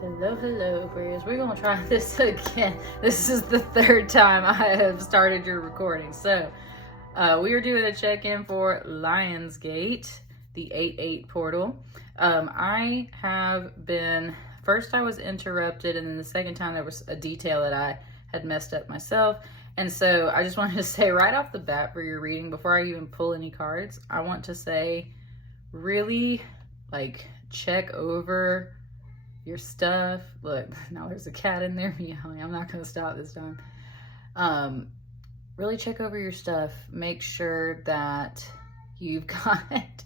Hello, hello, Aquarius. We're going to try this again. This is the third time I have started your recording. So, we are doing a check-in for Lionsgate, the 8/8 portal. I have been, first I was interrupted, and then the second time there was a detail that I had messed up myself. And so I just wanted to say right off the bat for your reading, before I even pull any cards, I want to say really check over your stuff. Look, now there's a cat in there meowing. I'm not going to stop this time. Really check over your stuff. Make sure that you've got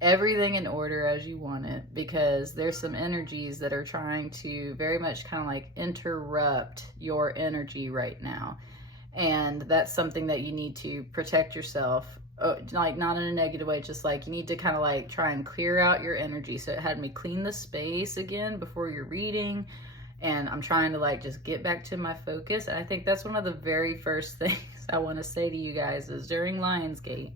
everything in order as you want it, because there's some energies that are trying to very much kind of interrupt your energy right now. And that's something that you need to protect yourself. Not in a negative way, just you need to kind of try and clear out your energy. So it had me clean the space again before your reading, and I'm trying to just get back to my focus. And I think that's one of the very first things I want to say to you guys is during Lionsgate,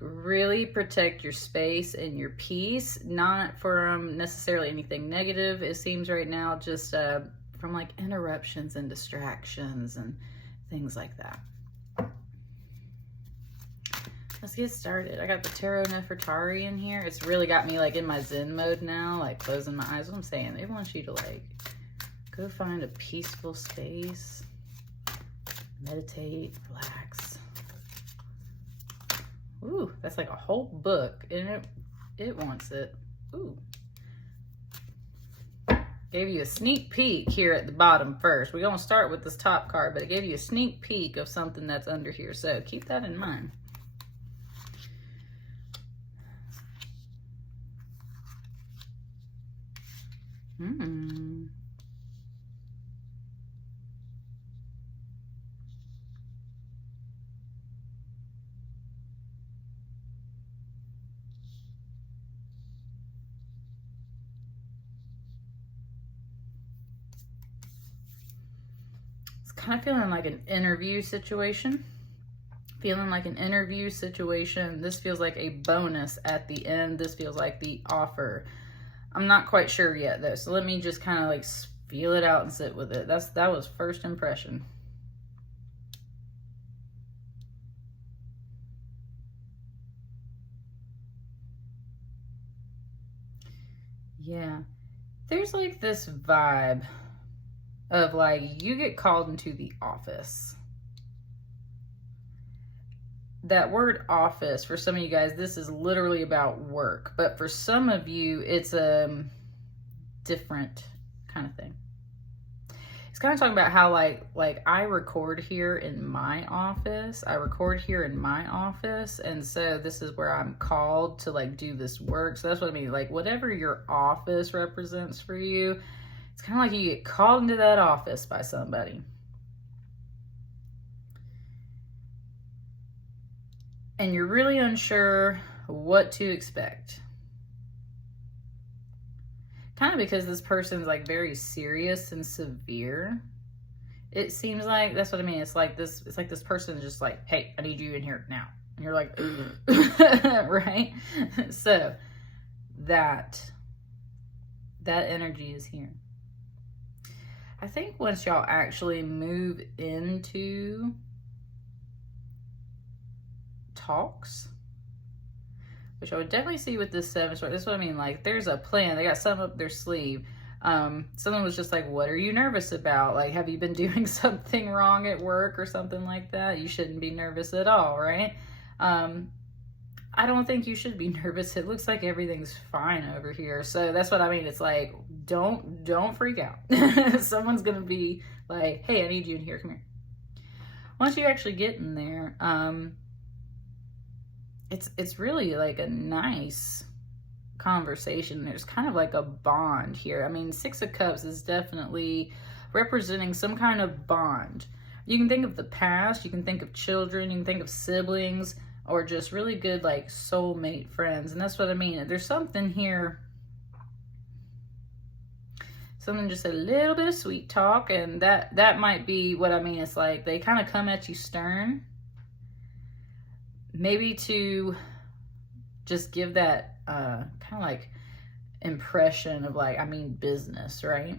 really protect your space and your peace, not from necessarily anything negative, it seems right now, just from interruptions and distractions and things like that. Let's get started. I got the Tarot Nefertari in here. It's really got me in my Zen mode now, closing my eyes. What I'm saying, they want you to go find a peaceful space, meditate, relax. Ooh, that's like a whole book, and it wants it. Ooh. Gave you a sneak peek here at the bottom first. We're gonna start with this top card, but it gave you a sneak peek of something that's under here, so keep that in mind. It's kind of feeling like an interview situation. This feels like a bonus at the end. This feels like the offer. I'm not quite sure yet though, so let me just kind of feel it out and sit with it. That was first impression. Yeah, there's this vibe of you get called into the office. That word office, for some of you guys, this is literally about work, but for some of you, it's a different kind of thing. It's kind of talking about how I record here in my office. And so this is where I'm called to do this work. So that's what I mean. Whatever your office represents for you, it's kind of you get called into that office by somebody. And you're really unsure what to expect. Kind of because this person's very serious and severe. It seems like, that's what I mean. It's this person is just hey, I need you in here now. And you're like, right? So that energy is here. I think once y'all actually move into talks, which I would definitely see with this Seven Swords. This is what I mean. There's a plan. They got something up their sleeve. Someone was just what are you nervous about? Have you been doing something wrong at work or something like that? You shouldn't be nervous at all, right? I don't think you should be nervous. It looks like everything's fine over here. So that's what I mean. It's don't freak out. Someone's gonna be hey, I need you in here. Come here. Once you actually get in there, it's really a nice conversation. There's kind of a bond here. I mean, Six of Cups is definitely representing some kind of bond. You can think of the past, you can think of children, you can think of siblings, or just really good soulmate friends. And that's what I mean. There's something here, something, just a little bit of sweet talk, and that might be what I mean. It's they kind of come at you stern, maybe to just give that kind of impression of like, I mean, business, right?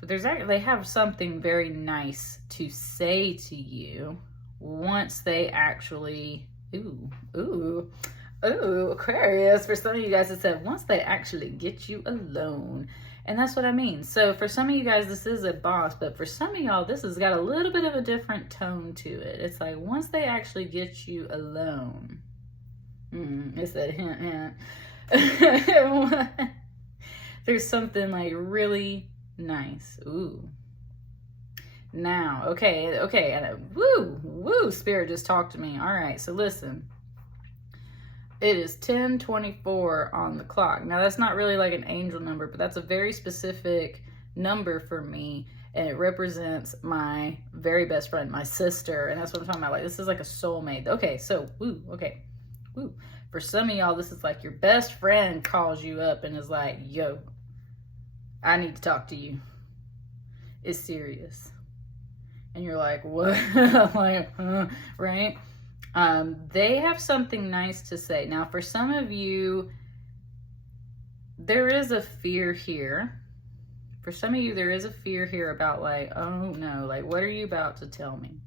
But they have something very nice to say to you once they actually, ooh, Aquarius, for some of you guys, it said once they actually get you alone. And that's what I mean. So for some of you guys, this is a boss, but for some of y'all, this has got a little bit of a different tone to it. It's like once they actually get you alone. It's that hint. There's something like really nice. Ooh. Now, okay, and woo, Spirit just talked to me. All right, so listen. It is 10:24 on the clock. Now, that's not really like an angel number, but that's a very specific number for me, and it represents my very best friend, my sister, and that's what I'm talking about. Like, this is like a soulmate. Okay, so, woo. For some of y'all, this is like your best friend calls you up and is like, yo, I need to talk to you. It's serious. And you're like, what? Like, right? They have something nice to say. Now, for some of you, there is a fear here. For some of you, there is a fear here about like, oh no, like, what are you about to tell me?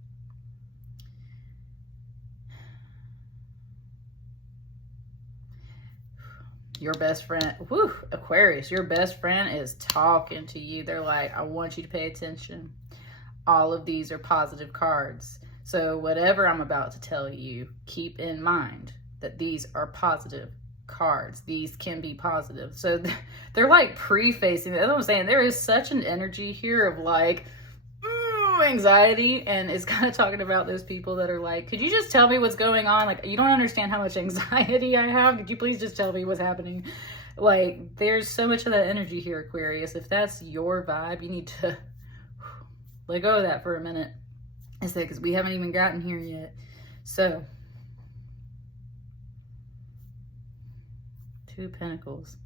Your best friend, Aquarius, your best friend is talking to you. They're like, I want you to pay attention. All of these are positive cards. So whatever I'm about to tell you, keep in mind that these are positive cards. These can be positive. So they're like prefacing. That's what I'm saying. There is such an energy here of like anxiety, and it's kind of talking about those people that are like, could you just tell me what's going on? Like, you don't understand how much anxiety I have. Could you please just tell me what's happening? Like, there's so much of that energy here, Aquarius. If that's your vibe, you need to let go of that for a minute. I say, because we haven't even gotten here yet. So, 2 Pentacles.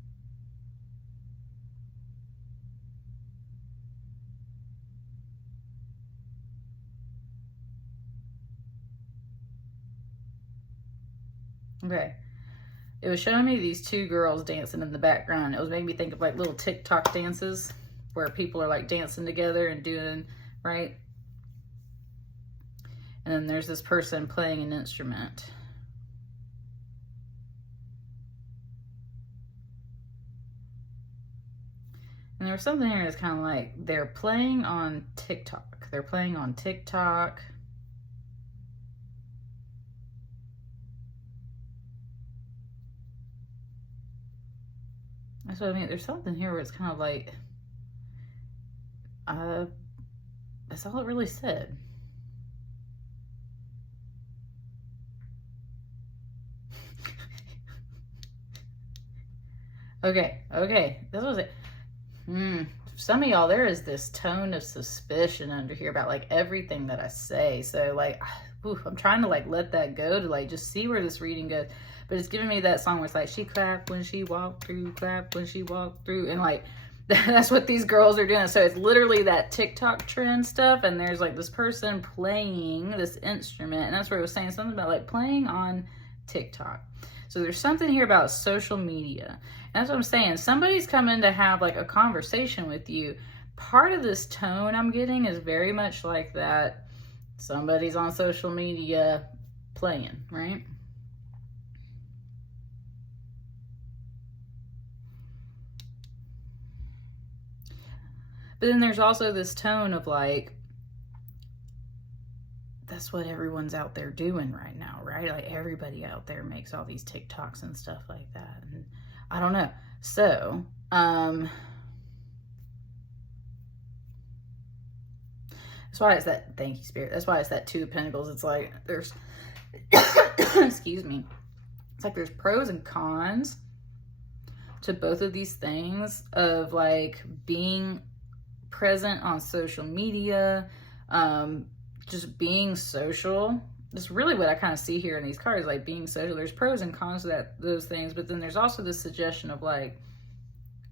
Okay. It was showing me these 2 girls dancing in the background. It was making me think of like little TikTok dances where people are like dancing together and doing, right? And then there's this person playing an instrument. And there's something here that's kind of like they're playing on TikTok. They're playing on TikTok. That's what I mean. There's something here where it's kind of like, that's all it really said. Okay. That's what it. Some of y'all, there is this tone of suspicion under here about like everything that I say. So like, I'm trying to like let that go to like just see where this reading goes. But it's giving me that song where it's like, she clapped when she walked through, clapped when she walked through. And like, that's what these girls are doing. So it's literally that TikTok trend stuff. And there's like this person playing this instrument. And that's where it was saying something about like playing on TikTok. So there's something here about social media. And that's what I'm saying. Somebody's coming to have like a conversation with you. Part of this tone I'm getting is very much like that. Somebody's on social media playing, right? But then there's also this tone of like, that's what everyone's out there doing right now, right? Like everybody out there makes all these TikToks and stuff like that. And I don't know. So, that's why it's that, thank you, Spirit. That's why it's that 2 of Pentacles. It's like there's, excuse me. It's like there's pros and cons to both of these things of like being present on social media, just being social. That's really what I kind of see here in these cards, like being social. There's pros and cons to those things, but then there's also this suggestion of like,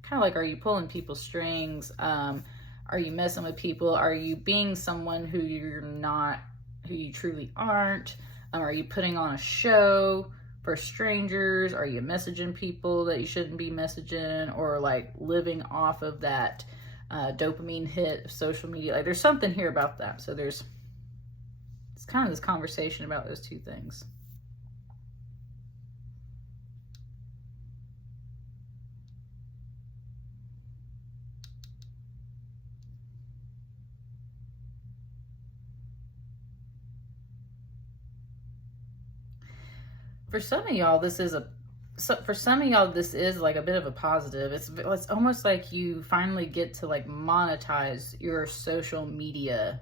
kind of like, are you pulling people's strings? Are you messing with people? Are you being someone who you're not, who you truly aren't? Are you putting on a show for strangers? Are you messaging people that you shouldn't be messaging, or like living off of that dopamine hit of social media? Like there's something here about that. So it's kind of this conversation about those two things. For some of y'all, this is like a bit of a positive. It's almost like you finally get to like monetize your social media,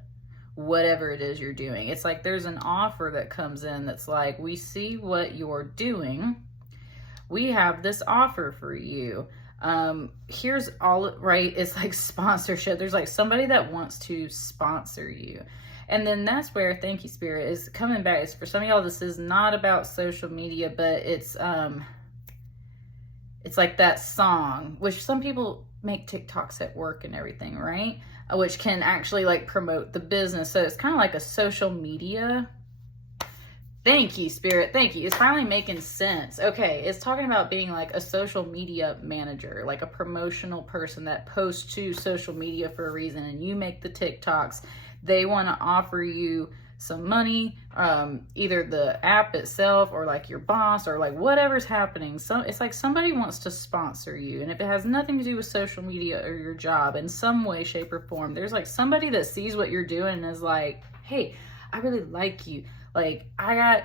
whatever it is you're doing. It's like there's an offer that comes in that's like, we see what you're doing. We have this offer for you. Here's all, right? It's like sponsorship. There's like somebody that wants to sponsor you. And then that's where Thank You Spirit is coming back. It's for some of y'all, this is not about social media, but it's like that song, which some people make TikToks at work and everything, right? Which can actually like promote the business. So it's kind of like a social media. Thank you, Spirit. Thank you. It's finally making sense. Okay, it's talking about being like a social media manager, like a promotional person that posts to social media for a reason, and you make the TikToks. They want to offer you some money, either the app itself or like your boss or like whatever's happening. So it's like somebody wants to sponsor you. And if it has nothing to do with social media or your job in some way, shape, or form, there's like somebody that sees what you're doing and is like, hey, I really like you. Like I got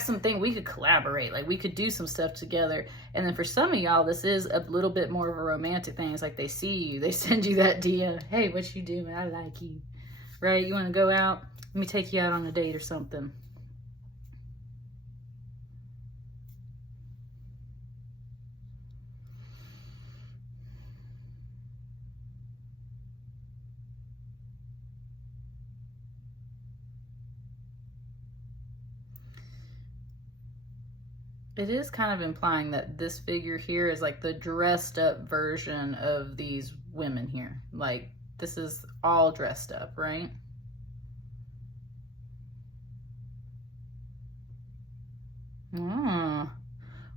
something, we could collaborate, like we could do some stuff together. And then for some of y'all, this is a little bit more of a romantic thing. It's like they see you, they send you that DM, hey, what you doing? I like you, right? You want to go out? Let me take you out on a date or something. It is kind of implying that this figure here is like the dressed up version of these women here. Like this is all dressed up, right?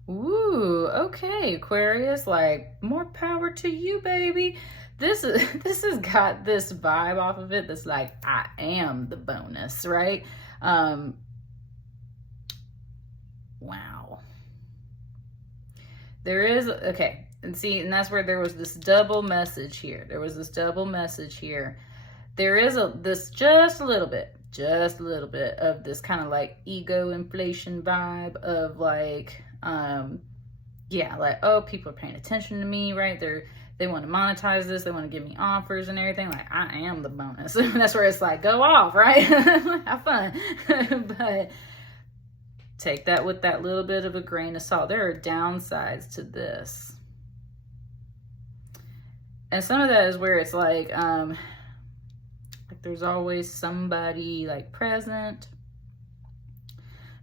Ooh, okay, Aquarius, like more power to you, baby. This has got this vibe off of it that's like, I am the bonus, right? Wow. There is, okay, and see, and that's where there was this double message here. There is this just a little bit of this kind of like ego inflation vibe of like, yeah, like, oh, people are paying attention to me, right? They want to monetize this. They want to give me offers and everything. Like, I am the bonus. That's where it's like, go off, right? Have fun. But take that with that little bit of a grain of salt. There are downsides to this. And some of that is where it's like there's always somebody like present.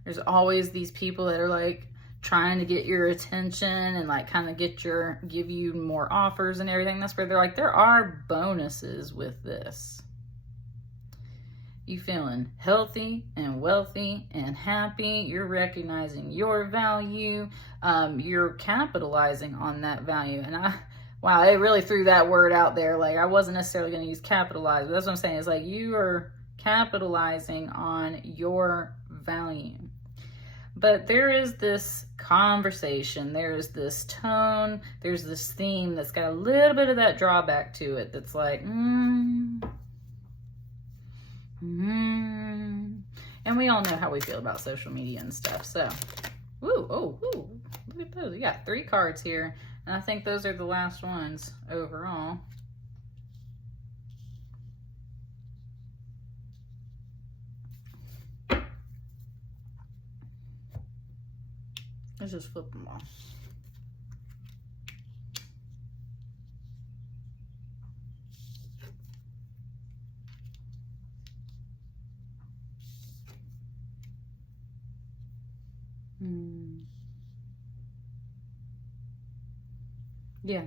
There's always these people that are like trying to get your attention and like kind of give you more offers and everything. That's where they're like, there are bonuses with this. You feeling healthy and wealthy and happy. You're recognizing your value. You're capitalizing on that value. And wow, it really threw that word out there. Like I wasn't necessarily going to use capitalize, but that's what I'm saying. It's like you are capitalizing on your value. But there is this conversation, there is this tone, there's this theme that's got a little bit of that drawback to it. That's like, and we all know how we feel about social media and stuff. So, ooh, look at those. We got 3 cards here. And I think those are the last ones overall. Let's just flip them off. Yeah.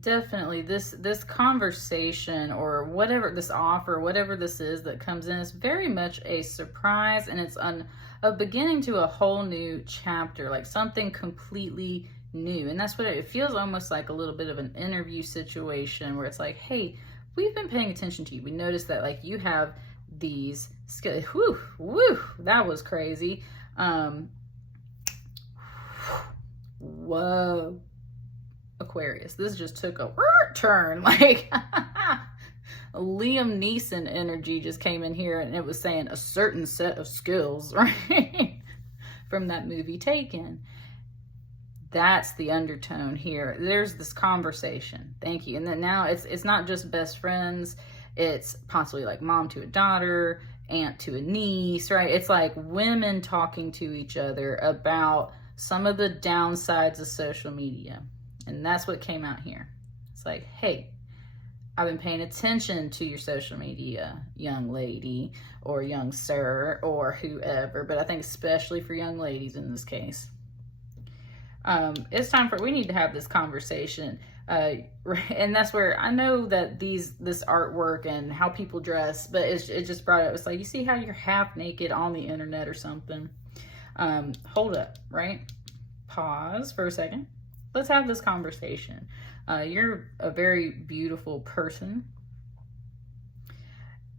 Definitely, this conversation or whatever, this offer, whatever this is that comes in, is very much a surprise, and it's a beginning to a whole new chapter, like something completely new. And that's what it feels, almost like a little bit of an interview situation where it's like, hey, we've been paying attention to you. We noticed that like you have these skills. Whew, that was crazy. Whoa. Aquarius, this just took a turn. Like Liam Neeson energy just came in here, and it was saying a certain set of skills, right? From that movie Taken. That's the undertone here. There's this conversation. Thank you. And then now it's not just best friends. It's possibly like mom to a daughter, aunt to a niece, right? It's like women talking to each other about some of the downsides of social media. And that's what came out here. It's like, hey, I've been paying attention to your social media, young lady or young sir or whoever, but I think especially for young ladies in this case. It's time we need to have this conversation. And that's where I know that this artwork and how people dress, but it just brought up, it's like, you see how you're half naked on the internet or something. Hold up, right? Pause for a second. Let's have this conversation. You're a very beautiful person.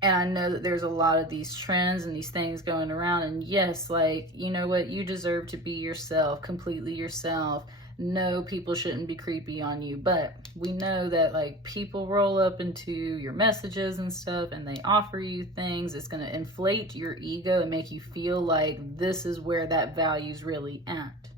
And I know that there's a lot of these trends and these things going around. And yes, like, you know what? You deserve to be yourself, completely yourself. No, people shouldn't be creepy on you. But we know that like people roll up into your messages and stuff and they offer you things. It's going to inflate your ego and make you feel like this is where that value's really at.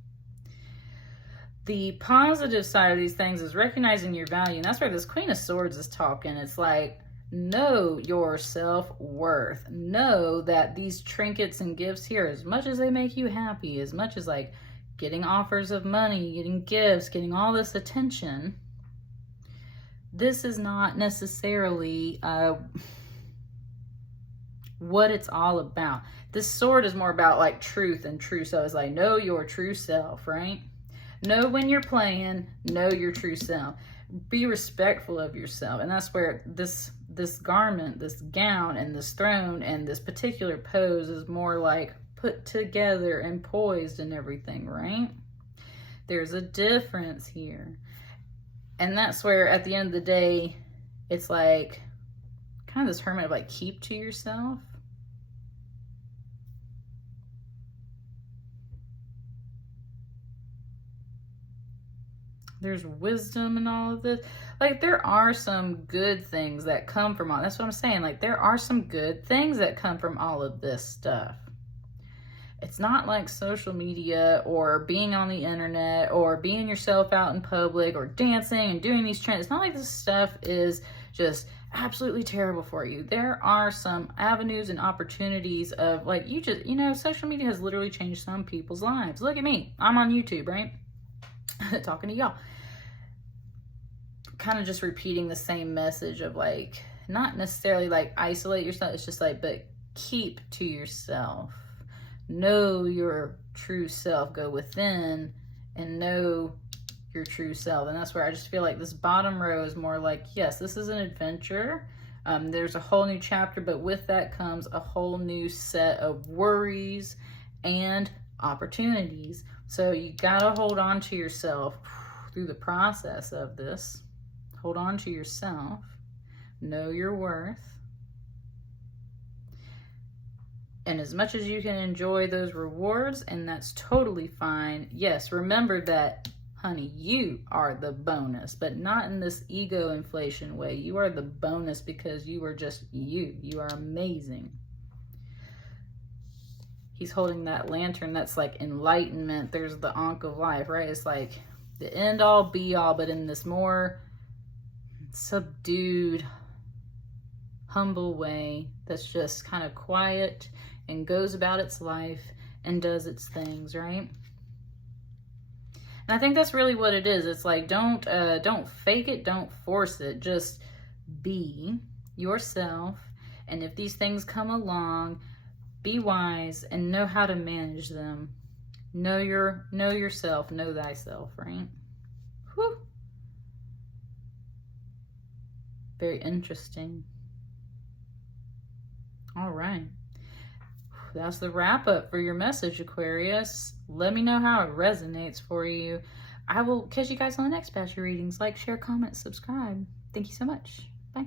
The positive side of these things is recognizing your value. And that's where this Queen of Swords is talking. It's like, know your self-worth. Know that these trinkets and gifts here, as much as they make you happy, as much as like getting offers of money, getting gifts, getting all this attention, this is not necessarily what it's all about. This sword is more about like truth and true self. It's like, know your true self, right? Know when you're playing, know your true self. Be respectful of yourself. And that's where this garment, this gown, and this throne, and this particular pose is more like put together and poised and everything, right? There's a difference here. And that's where, at the end of the day, it's like kind of this hermit of like, keep to yourself. There's wisdom in all of this. Like, there are some good things that come from all. That's what I'm saying. Like, there are some good things that come from all of this stuff. It's not like social media or being on the internet or being yourself out in public or dancing and doing these trends. It's not like this stuff is just absolutely terrible for you. There are some avenues and opportunities of like, social media has literally changed some people's lives. Look at me. I'm on YouTube, right? Talking to y'all. Kind of just repeating the same message of like, not necessarily like isolate yourself. It's just like, but keep to yourself. Know your true self. Go within and know your true self. And that's where I just feel like this bottom row is more like, yes, this is an adventure. There's a whole new chapter, but with that comes a whole new set of worries and opportunities. So you gotta hold on to yourself through the process of this. Hold on to yourself. Know your worth. And as much as you can enjoy those rewards, and that's totally fine. Yes, remember that, honey, you are the bonus, but not in this ego inflation way. You are the bonus because you are just you. You are amazing. He's holding that lantern that's like enlightenment. There's the Ankh of life, right? It's like the end all be all, but in this more subdued, humble way that's just kind of quiet and goes about its life and does its things, right? And I think that's really what it is. It's like, don't fake it, don't force it. Just be yourself. And if these things come along, be wise and know how to manage them. Know yourself, know thyself, right? Whew. Very interesting. All right. That's the wrap up for your message, Aquarius. Let me know how it resonates for you. I will catch you guys on the next batch of readings. Like, share, comment, subscribe. Thank you so much. Bye.